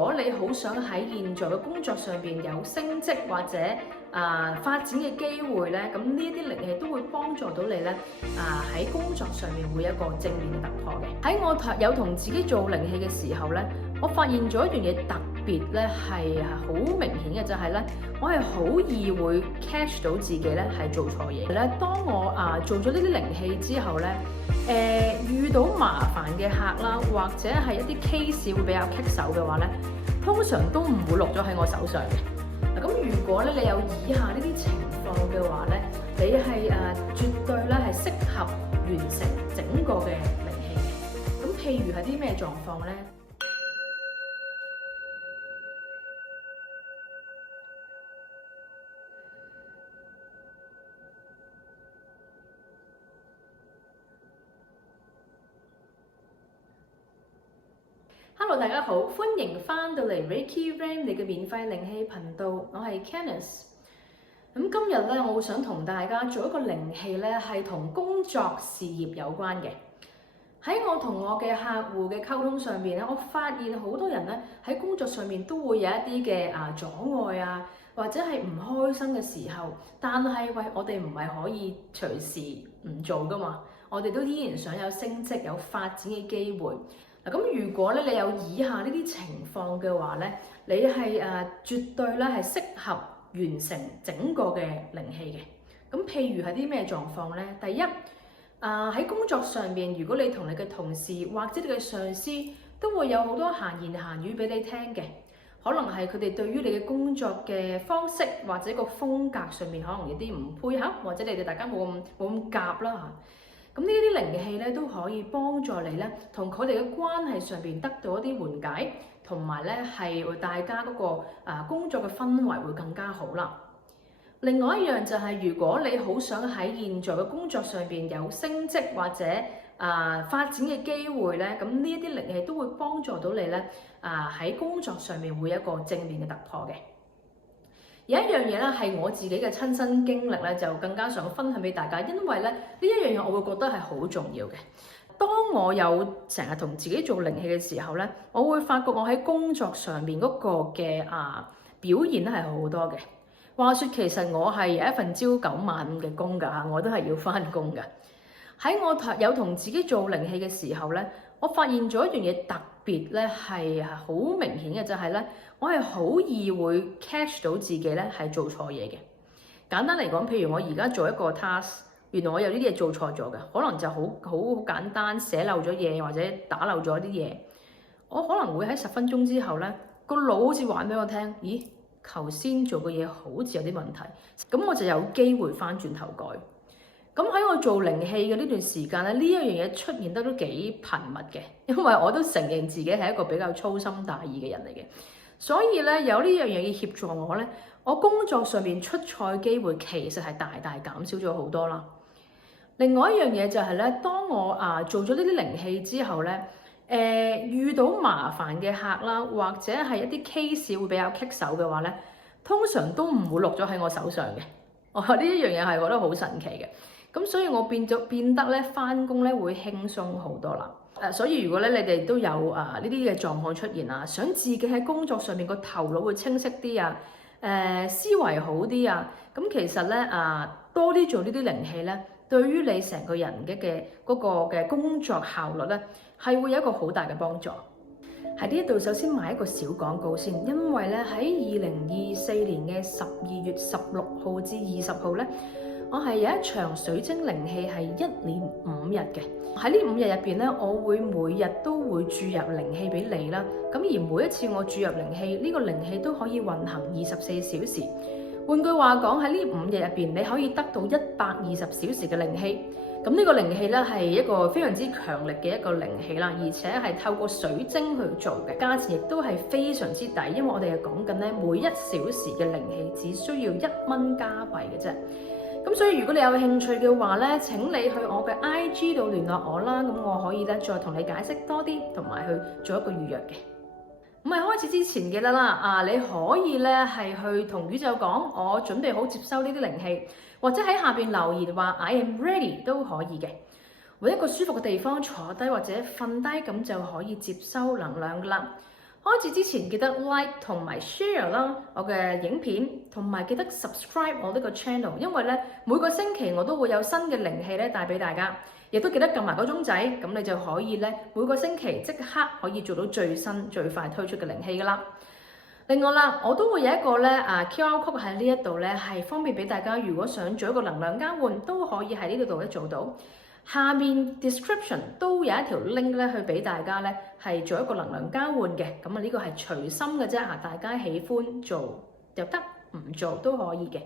果你好想喺現在嘅工作上邊有升職或者發展嘅機會咧，咁呢一啲靈氣都會幫助到你咧喺工作上面會有一個正面嘅突破嘅。喺我有同自己做靈氣嘅時候咧，我發現咗一樣嘢特別咧係好明顯嘅，就係咧我係好易會 catch 到自己咧係做錯嘢咧。當我做咗呢啲靈氣之後咧，遇到麻煩嘅客啦，或者係一啲 case 會比較棘手嘅話咧，通常都唔會落咗喺我手上嘅。咁如果咧你有以下呢啲情況嘅話咧，你係絕對咧係適合完成整個嘅靈氣嘅。咁譬如係啲咩狀況咧？Hello， 大家好，歡迎翻到嚟 Reiki Ram 你嘅免費靈氣頻道，我係 Candice。咁今日咧，我會想同大家做一個靈氣咧，係同工作事業有關嘅。喺我同我嘅客戶嘅溝通上邊咧，我發現好多人咧喺工作上面都會有一啲嘅阻礙啊，或者係唔開心嘅時候。但係喂，我哋唔係可以隨時唔做噶嘛，我哋都依然想有升職、有發展嘅機會。咁如果咧你有以下呢啲情況嘅話咧，你係絕對咧係適合完成整個嘅靈氣嘅。咁譬如係啲咩狀況咧？第一，喺工作上面，如果你同你嘅同事或者你嘅上司都會有好多閒言閒語俾你聽嘅，可能係佢哋對於你嘅工作嘅方式或者個風格上面可能有啲唔配合，或者你哋大家冇咁夾啦嚇。咁呢啲靈氣咧都可以幫助你咧，同佢哋嘅關係上邊得到一啲緩解，同埋咧係大家嗰個工作嘅氛圍會更加好啦。另外一樣就係，如果你好想喺現在嘅工作上邊有升職或者發展嘅機會咧，咁呢一啲靈氣都會幫助到你咧喺工作上面會有一個正面嘅突破嘅。有一樣嘢咧係我自己嘅親身經歷咧，就更加想分享俾大家，因為咧呢一樣嘢我會覺得係好重要嘅。當我有成日同自己做靈氣嘅時候咧，我會發覺我喺工作上面嗰個嘅表現咧係好多嘅。話說其實我係有一份朝9晚5嘅工㗎，我都係要返工㗎。喺我有同自己做靈氣嘅時候咧，我發現咗一樣嘢特別咧係好明顯嘅，就係咧我係好易會 catch 到自己咧係做錯嘢嘅。簡單嚟講，譬如我而家做一個 task， 原來我有呢啲嘢做錯咗嘅，可能就好簡單，寫漏咗嘢或者打漏咗啲嘢，我可能會喺10分鐘之後咧個腦好似話俾我聽，咦，頭先做嘅嘢好似有啲問題，咁我就有機會翻轉頭改。咁喺我做靈氣嘅呢段時間咧，呢一樣嘢出現得都幾頻密嘅，因為我都承認自己係一個比較粗心大意嘅人嚟嘅，所以咧有呢樣嘢要協助我咧，我工作上面出錯機會其實係大大減少咗好多啦。另外一樣嘢就係咧，當我做咗呢啲靈氣之後咧，遇到麻煩嘅客啦，或者係一啲 case 會比較棘手嘅話咧，通常都唔會落咗喺我手上嘅。呢一樣嘢係覺得好神奇嘅。咁所以我變得咧返工咧會輕鬆好多啦。所以如果咧你哋都有呢啲嘅狀況出現啊，想自己喺工作上面個頭腦會清晰啲啊，思維好啲啊，咁其實咧多啲做呢啲靈氣咧，對於你成個人嘅嗰個嘅工作效率咧係會有一個好大嘅幫助。喺呢一度首先賣一個小廣告先，因為咧喺2024年嘅12月16號至20號咧，我係有一場水晶靈氣係1連5日嘅。喺呢5日入邊咧，我會每日都會注入靈氣俾你啦。咁而每一次我注入靈氣，呢個靈氣都可以運行24小時。換句話講，喺呢5日入邊，你可以得到120小時嘅靈氣。咁呢個靈氣咧係一個非常之強力嘅一個靈氣啦，而且係透過水晶去做嘅，價錢亦都係非常之抵。因為我哋係講緊咧每1小時嘅靈氣只需要1蚊加幣嘅啫。咁所以如果你有興趣嘅話咧，請你去我嘅 IG 度聯絡我啦，咁我可以咧再同你解釋多啲，同埋去做一個預約嘅。咁喺開始之前記得啦，你可以咧係去同宇宙講，我準備好接收呢啲靈氣，或者喺下邊留言話 I am ready 都可以嘅。揾一個舒服嘅地方坐低或者瞓低，咁就可以接收能量噶啦。開始之前記得 like 同埋 share 啦我嘅影片，同埋記得 subscribe 我呢個 channel， 因為咧每個星期我都會有新嘅靈氣咧帶俾大家，亦都記得撳埋個鐘仔，咁你就可以咧每個星期即刻可以做到最新最快推出嘅靈氣噶啦。另外啦，我都會有一個咧QR code 喺呢一度咧，係方便俾大家，如果想做一個能量交換，都可以喺呢度咧做到。下面 description 都有一條 link 咧，去俾大家咧係做一個能量交換嘅。咁啊，呢個係隨心嘅啫嚇，大家喜歡做就得，唔做都可以嘅。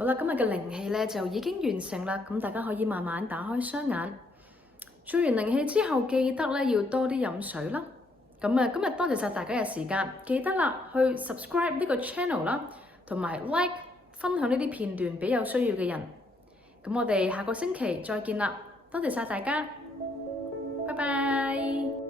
好啦，今日嘅靈氣咧就已經完成啦，咁大家可以慢慢打開雙眼。做完靈氣之後，記得咧要多啲飲水啦。咁啊，今日多謝晒大家嘅時間，記得啦去 subscribe 呢個 channel 啦，同埋 like 分享呢啲片段俾有需要嘅人。咁我哋下個星期再見啦，多謝晒大家，拜拜。